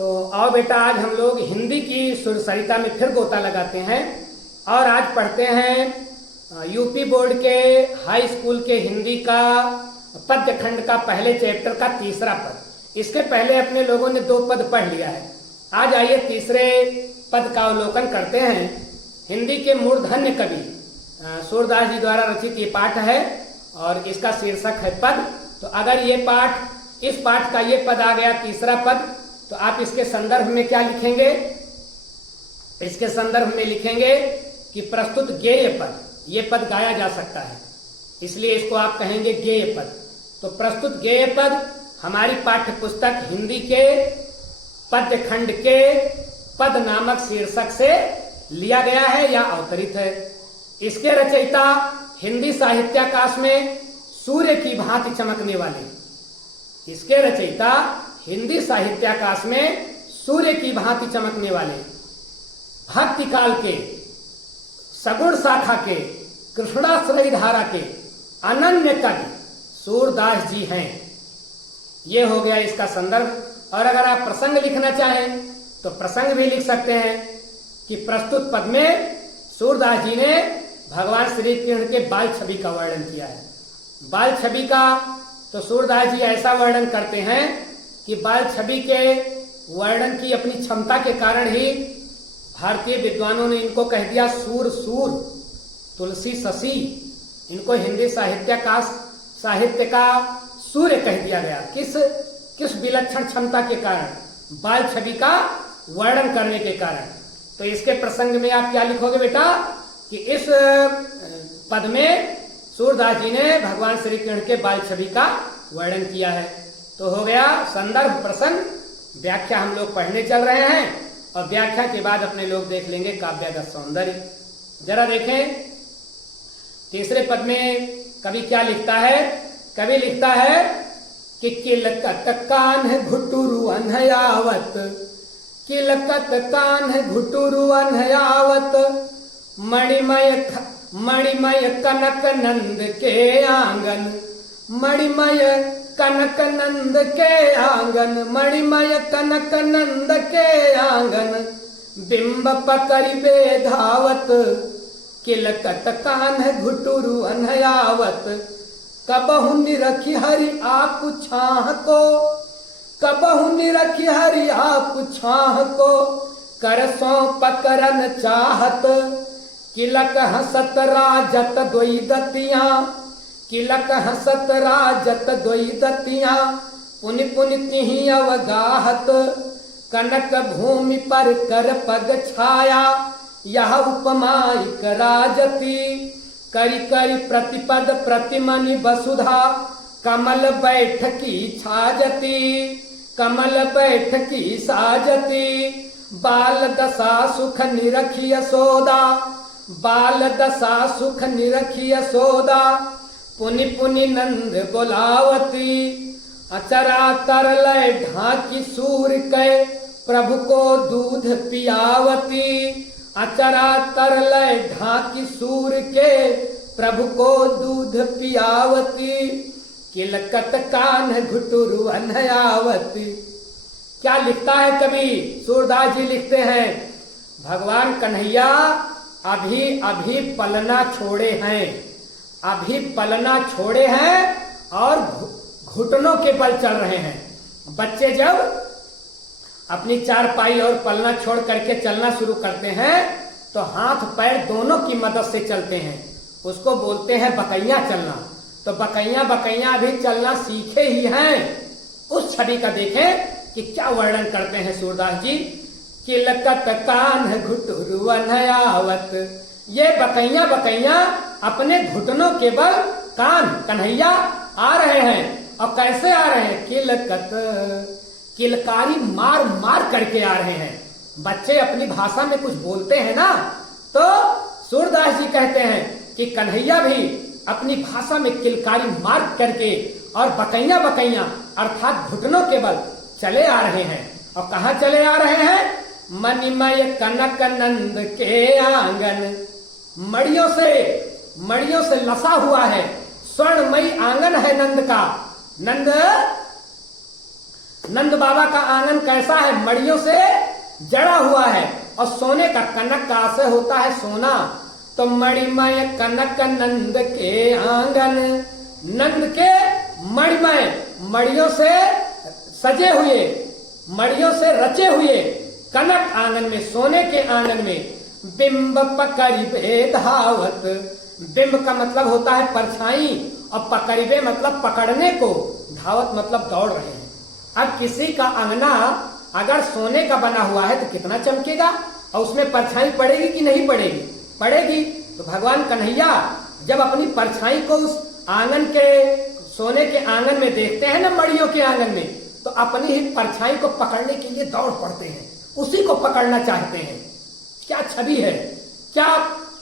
तो आओ बेटा, आज हम लोग हिंदी की सुर सरिता में फिर गोता लगाते हैं और आज पढ़ते हैं यूपी बोर्ड के हाई स्कूल के हिंदी का पद्य खंड का पहले चैप्टर का तीसरा पद। इसके पहले अपने लोगों ने 2 पद पढ़ लिया है। आज आइए तीसरे पद का अवलोकन करते हैं। हिंदी के मूर्धन्य कवि सूरदास जी द्वारा रचित ये पाठ है और इसका शीर्षक है पद। तो अगर ये पाठ, इस पाठ का ये पद आ गया तीसरा पद, तो आप इसके संदर्भ में क्या लिखेंगे? इसके संदर्भ में लिखेंगे कि प्रस्तुत गेय पद। ये पद गाया जा सकता है, इसलिए इसको आप कहेंगे गेय पद। तो प्रस्तुत गेय पद हमारी पाठ्य पुस्तक हिंदी के पद्य खंड के पद नामक शीर्षक से लिया गया है या अवतरित है। इसके रचयिता हिंदी साहित्याकाश में सूर्य की भांति चमकने वाले, इसके रचयिता हिंदी साहित्याकाश में सूर्य की भांति चमकने वाले, भक्ति काल के, सगुण शाखा के, कृष्णाश्रयी धारा के अनन्य कवि सूरदास जी हैं। ये हो गया इसका संदर्भ। और अगर आप प्रसंग लिखना चाहें तो प्रसंग भी लिख सकते हैं कि प्रस्तुत पद में सूरदास जी ने भगवान श्री कृष्ण के बाल छवि का वर्णन किया है। बाल छवि का तो सूरदास जी ऐसा वर्णन करते हैं कि बाल छवि के वर्णन की अपनी क्षमता के कारण ही भारतीय विद्वानों ने इनको कह दिया सूर सूर, तुलसी शशि। इनको हिंदी साहित्य का सूर्य कह दिया गया। किस विलक्षण क्षमता के कारण? बाल छवि का वर्णन करने के कारण। तो इसके प्रसंग में आप क्या लिखोगे बेटा कि इस पद में सूरदास जी ने भगवान श्री कृष्ण के बाल छवि का वर्णन किया है। तो हो गया संदर्भ, प्रसंग, व्याख्या हम लोग पढ़ने चल रहे हैं और व्याख्या के बाद अपने लोग देख लेंगे काव्यगत सौंदर्य। जरा देखें तीसरे पद में कवि क्या लिखता है। कवि लिखता है कि किलकत कान्ह घुटुरु अनहयावत, किलकत कान्ह घुटुरु अनहयावत, मणिमय कनक नंद के आंगन, मणिमय कनक नंद के आंगन, मणिमय कनक नंद के आंगन, बिंब पकड़िबे धावत, किलकत कान्ह घुटुरु अनहयावत, कबहु निरखी हरि आप छाह को, कबहु निरखी हरि आप छाह को, करसों पकड़न चाहत, किलक हसत राजत दोई दतियां, किलक हसत राजत दोई दतियां, पुनि पुनि तिहि अवगाहत, कनक भूमि पर कर पग छाया, यह उपमाइक राजती, करि करि प्रतिपद प्रतिमनि वसुधा, कमल बैठकी छाजती, कमल बैठकी साजती, बाल दशा सुख निरखी यशोदा, बाल दशा सुख निरखी यशोदा, पुनि पुनि नंद बोलावती, अचरा तरलय ढाकी सूर कै प्रभु को दूध पियावती, अचरा तरलय ढाकी सूर के प्रभु को दूध पियावती, किलकत कान्ह घुटुरु अनहयावती। क्या लिखता है कवि? सूरदास जी लिखते हैं भगवान कन्हैया अभी अभी पलना छोड़े हैं, अभी पलना छोड़े हैं और घुटनों के बल चल रहे हैं। बच्चे जब अपनी चारपाई और पलना छोड़ करके चलना शुरू करते हैं तो हाथ पैर दोनों की मदद से चलते हैं। उसको बोलते हैं बकैया चलना। तो बकैया अभी चलना सीखे ही हैं। उस छवि का देखें कि क्या वर्णन करते हैं सूरदास जी। किलकत कान्ह घुटुरु अनहयावत, ये बकैया अपने घुटनों के बल कन्हैया आ रहे हैं। और कैसे आ रहे हैं? किलकत, किलकारी मार मार करके आ रहे हैं। बच्चे अपनी भाषा में कुछ बोलते हैं ना, तो सूरदास जी कहते हैं कि कन्हैया भी अपनी भाषा में किलकारी मार करके और बकैया अर्थात घुटनों के बल चले आ रहे हैं। और कहाँ चले आ रहे हैं? मणिमय कनक नंद के आंगन, मड़ियों से लसा हुआ है, स्वर्णमयी आंगन है नंद का। नंद नंद बाबा का आंगन कैसा है? मड़ियों से जड़ा हुआ है और सोने का, कनक का आशय होता है सोना। तो मणिमय कनक नंद के आंगन, नंद के मणिमय, मड़ियों से सजे हुए, मड़ियों से रचे हुए कनक आंगन में, सोने के आंगन में बिंब पकड़िबे धावत। बिंब का मतलब होता है परछाई और पकड़िबे मतलब पकड़ने को, धावत मतलब दौड़ रहे हैं। अब किसी का अंगना अगर सोने का बना हुआ है तो कितना चमकेगा, और उसमें परछाई पड़ेगी कि नहीं पड़ेगी? पड़ेगी। तो भगवान कन्हैया जब अपनी परछाई को उस आंगन के, सोने के आंगन में देखते हैं ना, मड़ियों के आंगन में, तो अपनी ही परछाई को पकड़ने के लिए दौड़ पड़ते हैं, उसी को पकड़ना चाहते हैं। क्या छवि है, क्या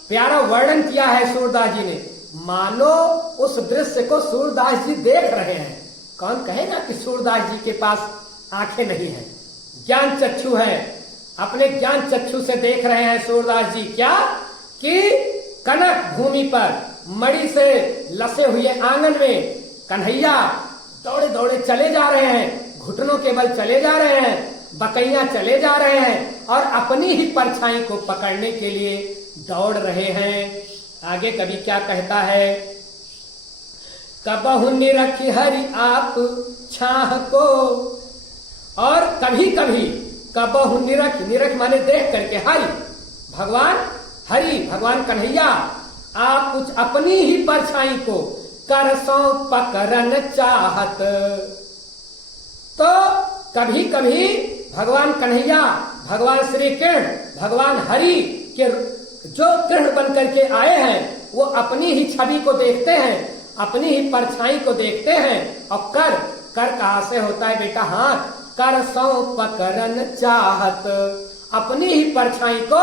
प्यारा वर्णन किया है सूरदास जी ने। मानो उस दृश्य को सूरदास जी देख रहे हैं। कौन कहेगा कि सूरदास जी के पास आंखें नहीं है, ज्ञान चक्षु है, अपने ज्ञान चक्षु से देख रहे हैं सूरदास जी। क्या कि कनक भूमि पर मणि से लसे हुए आंगन में कन्हैया दौड़े दौड़े चले जा रहे हैं, घुटनों के बल चले जा रहे हैं, बकैया चले जा रहे हैं और अपनी ही परछाई को पकड़ने के लिए दौड़ रहे हैं। आगे कवि क्या कहता है? कबहु निरखी हरि आप छाह को, और कभी कभी कबहु निरख, निरख माने देख करके, हरि भगवान, हरि भगवान कन्हैया आप कुछ अपनी ही परछाई को करसों पकड़न चाहत। तो कभी कभी भगवान कन्हैया, भगवान श्री कृष्ण, भगवान हरि के जो कृष्ण बन करके आए हैं, वो अपनी ही छवि को देखते हैं, अपनी ही परछाई को देखते हैं। और कर, कर कहां से होता है बेटा? हाथ। कर सौ पकड़न चाहत, अपनी ही परछाई को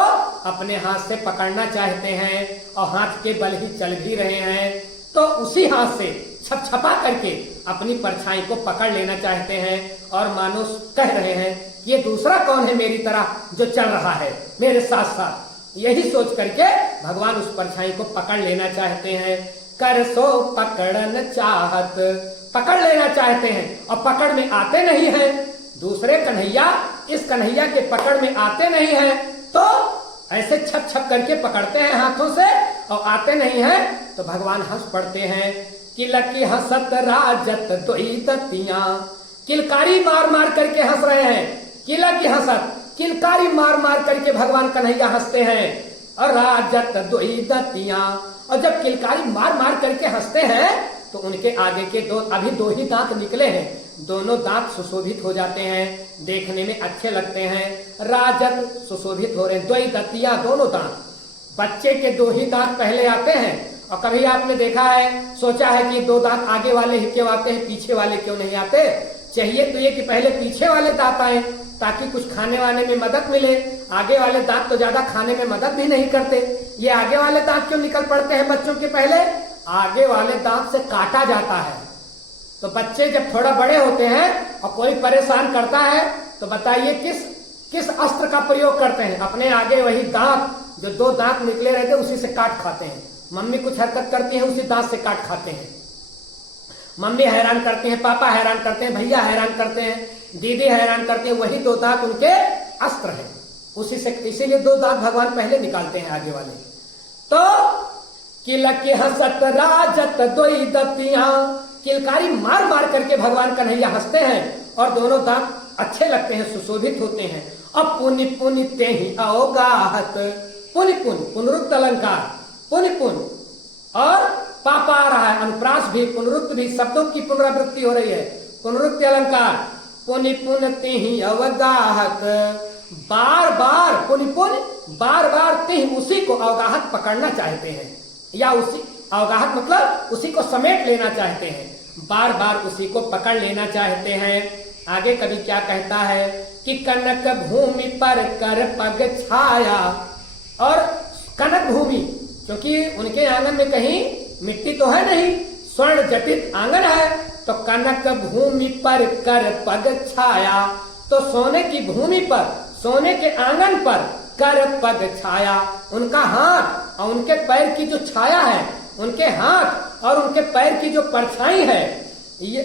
अपने हाथ से पकड़ना चाहते हैं और हाथ के बल ही चल भी रहे हैं। तो उसी हाथ से छपछपा करके अपनी परछाई को पकड़ लेना चाहते हैं और मानो कह रहे हैं ये दूसरा कौन है मेरी तरह जो चल रहा है मेरे साथ साथ। यही सोच करके भगवान उस परछाई को पकड़ लेना चाहते हैं। कर सो पकड़न चाहत, पकड़ लेना चाहते हैं और पकड़ में आते नहीं हैं। दूसरे कन्हैया इस कन्हैया के पकड़ में आते नहीं हैं, तो ऐसे छप छप करके पकड़ते हैं हाथों से और आते नहीं हैं। तो भगवान हंस पड़ते हैं। किलकी हंसत राजत दोई दतिया, किलकारी मार मार करके हंस रहे हैं। किला की हंसत, किलकारी मार मार करके भगवान कन्हैया हंसते हैं। और राजत दोई दतिया, और जब किलकारी मार मार करके हंसते हैं तो उनके आगे के दो, अभी दो ही दांत निकले हैं, दोनों दांत सुशोभित हो जाते हैं, देखने में अच्छे लगते हैं। राजत सुशोभित हो रहे हैं, दोई दतिया, दोनों दांत। बच्चे के दो ही दांत पहले आते हैं। और कभी आपने देखा है, सोचा है कि दो दांत आगे वाले ही क्यों आते हैं, पीछे वाले क्यों नहीं आते? चाहिए तो ये कि पहले पीछे वाले दांत आए ताकि कुछ खाने वाने में मदद मिले। आगे वाले दांत तो ज्यादा खाने में मदद भी नहीं करते। ये आगे वाले दांत क्यों निकल पड़ते हैं बच्चों के पहले? आगे वाले दांत से काटा जाता है। तो बच्चे जब थोड़ा बड़े होते हैं और कोई परेशान करता है तो बताइए किस अस्त्र का प्रयोग करते हैं? अपने आगे वही दांत, जो दो दांत निकले रहते हैं उसी से काट खाते हैं। मम्मी कुछ हरकत करती है उसी दांत से काट खाते हैं। मम्मी हैरान करती हैं, पापा हैरान करते हैं, भैया हैरान करते हैं, दीदी हैरान करते हैं, वही दो दांत उनके अस्त्र है, उसी से। इसीलिए दो दांत भगवान पहले निकालते हैं आगे वाले। तो किलकी हंसत राजत दोई दतिया, किलकारी मार मार करके भगवान कन्हैया हंसते हैं और दोनों दांत अच्छे लगते हैं, सुशोभित होते हैं। अब पुनि पुनि ते ही अवगाहत, पुनि पुनि पुनरुक्त अलंकार, पुनि पुनि और पापा आ रहा है, अनुप्रास भी, पुनरुक्त भी, शब्दों की पुनरावृत्ति हो रही है। पुनरुक्त अलंकार, पुनि पुनि ते ही अवगाहत, बार बार, पुनि पुनि बार बार, ते ही उसी को अवगाहत पकड़ना चाहते हैं, या उसी अवगाहत मतलब उसी को समेट लेना चाहते हैं, बार बार उसी को पकड़ लेना चाहते हैं। आगे कभी क्या कहता है कि कनक भूमि पर कर पग छाया, और कनक भूमि क्योंकि उनके आंगन में कहीं मिट्टी तो है नहीं, स्वर्ण जटित आंगन है। तो कनक भूमि पर कर पग छाया, तो सोने की भूमि पर, सोने के आंगन पर कर पग छाया, उनका हाथ और उनके पैर की जो छाया है, उनके हाथ और उनके पैर की जो परछाई है, ये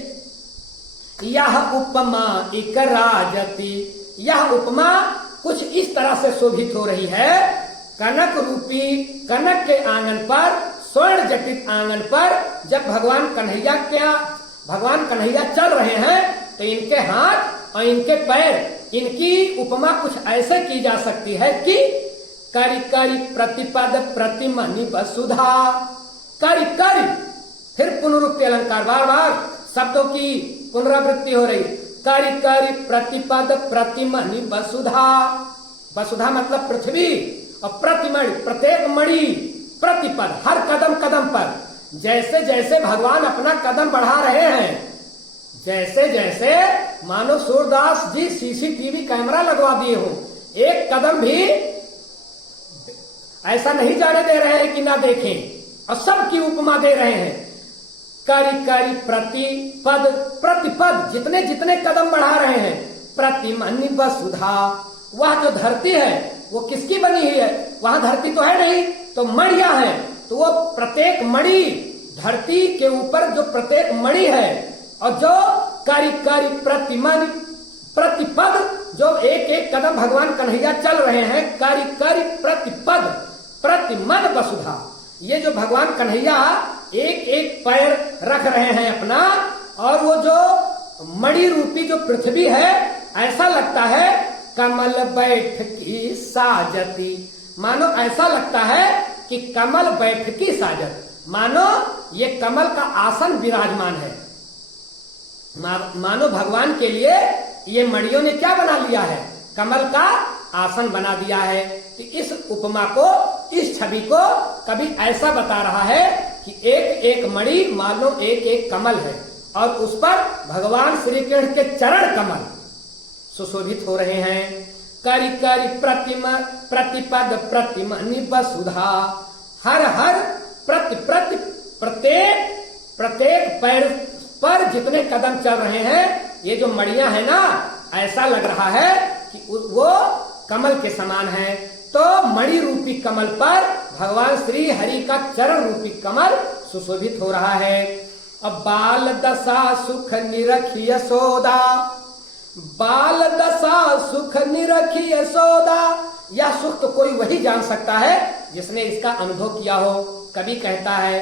यह उपमा इक राजती, यह उपमा कुछ इस तरह से शोभित हो रही है। कनक रूपी कनक के आंगन पर, स्वर्ण जटित आंगन पर जब भगवान कन्हैया चल रहे हैं तो इनके हाथ और इनके पैर, इनकी उपमा कुछ ऐसे की जा सकती है कि करी करी प्रतिपद प्रतिमनि वसुधा। करी करी, फिर पुनरुक्ति अलंकार, बार बार शब्दों की पुनरावृत्ति हो रही। करी करी प्रतिपद प्रतिमनि वसुधा, वसुधा मतलब पृथ्वी, और प्रतिमणि प्रत्येक मणि, प्रतिपद हर कदम कदम पर, जैसे जैसे भगवान अपना कदम बढ़ा रहे हैं, जैसे जैसे मानो सूरदास जी सीसीटीवी कैमरा लगवा दिए हो, एक कदम भी ऐसा नहीं जाने दे रहे हैं कि ना देखें, और सबकी उपमा दे रहे हैं। करी करी प्रतिपद, प्रतिपद जितने जितने कदम बढ़ा रहे हैं, प्रतिमनि वसुधा, वह जो धरती है वो किसकी बनी हुई है, वहां धरती तो है नहीं, तो मणियां हैं, तो वो प्रत्येक मणि, धरती के ऊपर जो प्रत्येक मणि है, और जो करी करी प्रतिमनि प्रतिपद, जो एक एक कदम भगवान कन्हैया चल रहे हैं, करी करी प्रतिपद प्रतिमन वसुधा, ये जो भगवान कन्हैया एक एक पैर रख रहे हैं अपना, और वो जो मणि रूपी जो पृथ्वी है, ऐसा लगता है कमल बैठकी साजती, मानो ऐसा लगता है कि कमल बैठकी साजत, मानो ये कमल का आसन विराजमान है। मानो भगवान के लिए ये मणियों ने क्या बना लिया है, कमल का आसन बना दिया है। तो इस उपमा को, इस छवि को कभी ऐसा बता रहा है कि एक एक मणि मानो एक एक कमल है, और उस पर भगवान श्री कृष्ण के चरण कमल सुशोभित हो रहे हैं। करी करी प्रतिमा प्रतिपद प्रतिमनि वसुधा, हर हर प्रति प्रति प्रत्येक प्रत्येक पैर पर जितने कदम चल रहे हैं, ये जो मणियां है ना, ऐसा लग रहा है कि वो कमल के समान है। तो मणि रूपी कमल पर भगवान श्री हरि का चरण रूपी कमल सुशोभित हो रहा है। अब बाल दशा सुख निरखी यशोदा, बाल दशा सुख निरखी यशोदा, यह सुख तो कोई वही जान सकता है जिसने इसका अनुभव किया हो। कभी कहता है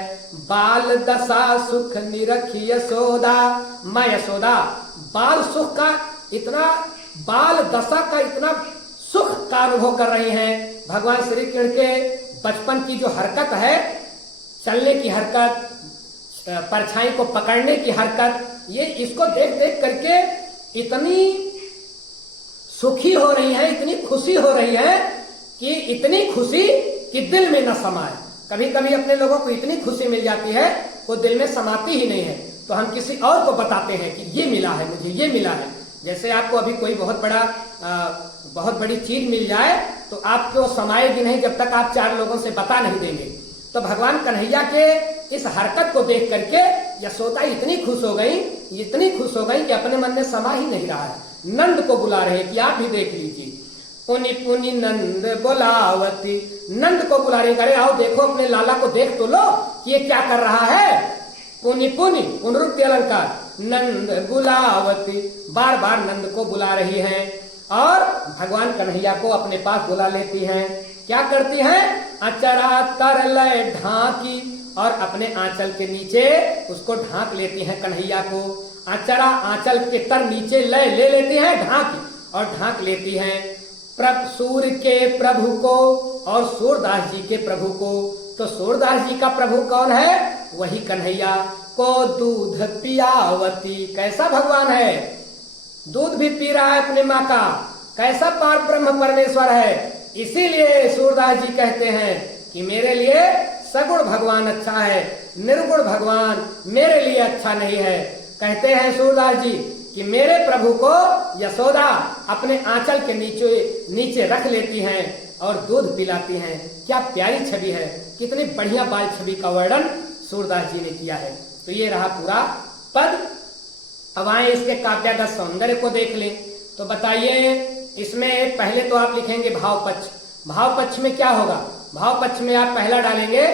बाल दशा सुख निरखी यशोदा, माँ यशोदा बाल सुख का इतना, बाल दशा का इतना सुख का अनुभव कर रही हैं। भगवान श्री कृष्ण के बचपन की जो हरकत है, चलने की हरकत, परछाई को पकड़ने की हरकत, ये इसको देख देख करके इतनी सुखी हो रही है, इतनी खुशी हो रही है कि इतनी खुशी कि दिल में न समाए। कभी कभी अपने लोगों को इतनी खुशी मिल जाती है वो दिल में समाती ही नहीं है, तो हम किसी और को बताते हैं कि ये मिला है मुझे, ये मिला है। जैसे आपको अभी कोई बहुत बड़ी चीज मिल जाए तो आपको समाएगी नहीं जब तक आप 4 लोगों से बता नहीं देंगे। तो भगवान कन्हैया के इस हरकत को देख करके यशोदा इतनी खुश हो गई, इतनी खुश हो गई कि अपने मन में समा ही नहीं रहा है। नंद को बुला रहे कि आप भी देख लीजिए। पुनि पुनि नंद बुलावती, नंद को बुला रही, करे आओ देखो अपने लाला को देख तो लो कि ये क्या कर रहा है। पुनि पुनि पुनरुक्ति अलंकार, नंद बुलावती, बार बार नंद को बुला रही हैं और भगवान कन्हैया को अपने पास बुला लेती हैं। क्या करती हैं, अचरा तर लय ढांकी, और अपने आंचल के नीचे उसको ढांक लेती हैं कन्हैया को। अचरा आंचल के तर नीचे लय ले लेती हैं, ढांकी और ढांक लेती हैं। सूर्य के प्रभु को और सूरदास जी के प्रभु को। तो सूरदास जी का प्रभु कौन है, वही कन्हैया को दूध पियावती। कैसा भगवान है, दूध भी पी रहा है अपने माँ का, कैसा पार ब्रह्म परमेश्वर है। इसीलिए सूरदास जी कहते हैं कि मेरे लिए सगुण भगवान अच्छा है, निर्गुण भगवान मेरे लिए अच्छा नहीं है। कहते हैं सूरदास जी कि मेरे प्रभु को यशोदा अपने आंचल के नीचे रख लेती हैं और दूध पिलाती हैं। क्या प्यारी छवि है, कितनी बढ़िया बाल छवि का वर्णन सूरदास जी ने किया है। तो ये रहा पूरा पद। अब आए इसके काव्यागत सौंदर्य को देख लें। तो बताइए, इसमें पहले तो आप लिखेंगे भाव पक्ष। भाव पक्ष में क्या होगा, भाव पक्ष में आप पहला डालेंगे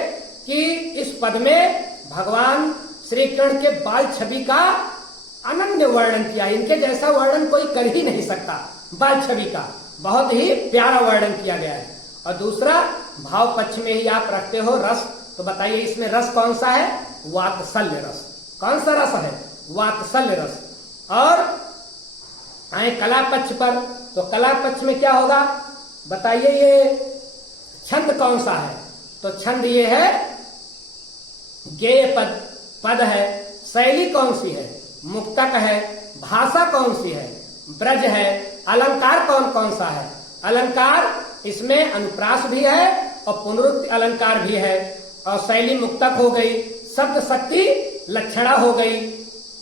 कि इस पद में भगवान श्री कृष्ण के बाल छवि का अनन्य वर्णन किया, इनके जैसा वर्णन कोई कर ही नहीं सकता। बाल छवि का बहुत ही प्यारा वर्णन किया गया है। और दूसरा, भाव पक्ष में ही आप रखते हो रस, तो बताइए इसमें रस कौन सा है? वात्सल्य रस। कौन सा रस है? वात्सल्य रस। और आए कला पक्ष पर, तो कला पक्ष में क्या होगा बताइए? ये छंद कौन सा है? तो छंद ये है गेय पद, पद है। शैली कौन सी है? मुक्तक है। भाषा कौन सी है? ब्रज है। अलंकार कौन कौन सा है? अलंकार, इसमें अनुप्रास भी है और पुनरुक्ति अलंकार भी है। और शैली मुक्तक हो गई, शब्द शक्ति लक्षणा हो गई।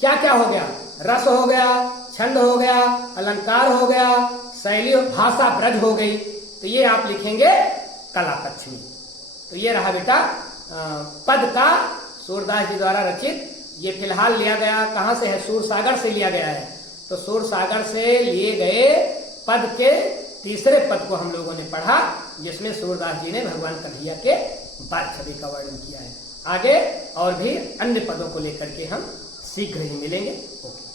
क्या क्या हो गया? रस हो गया, छंद हो गया, अलंकार हो गया, शैली और भाषा ब्रज हो गई। तो ये आप लिखेंगे कला पक्ष में। तो ये रहा बेटा पद का सूरदास जी द्वारा रचित। ये फिलहाल लिया गया कहाँ से है? सूरसागर से लिया गया है। तो सूरसागर से लिए गए पद के तीसरे पद को हम लोगों ने पढ़ा, जिसमें सूरदास जी ने भगवान कन्हैया के बाल छवि का वर्णन किया है। आगे और भी अन्य पदों को लेकर के हम शीघ्र ही मिलेंगे। ओके।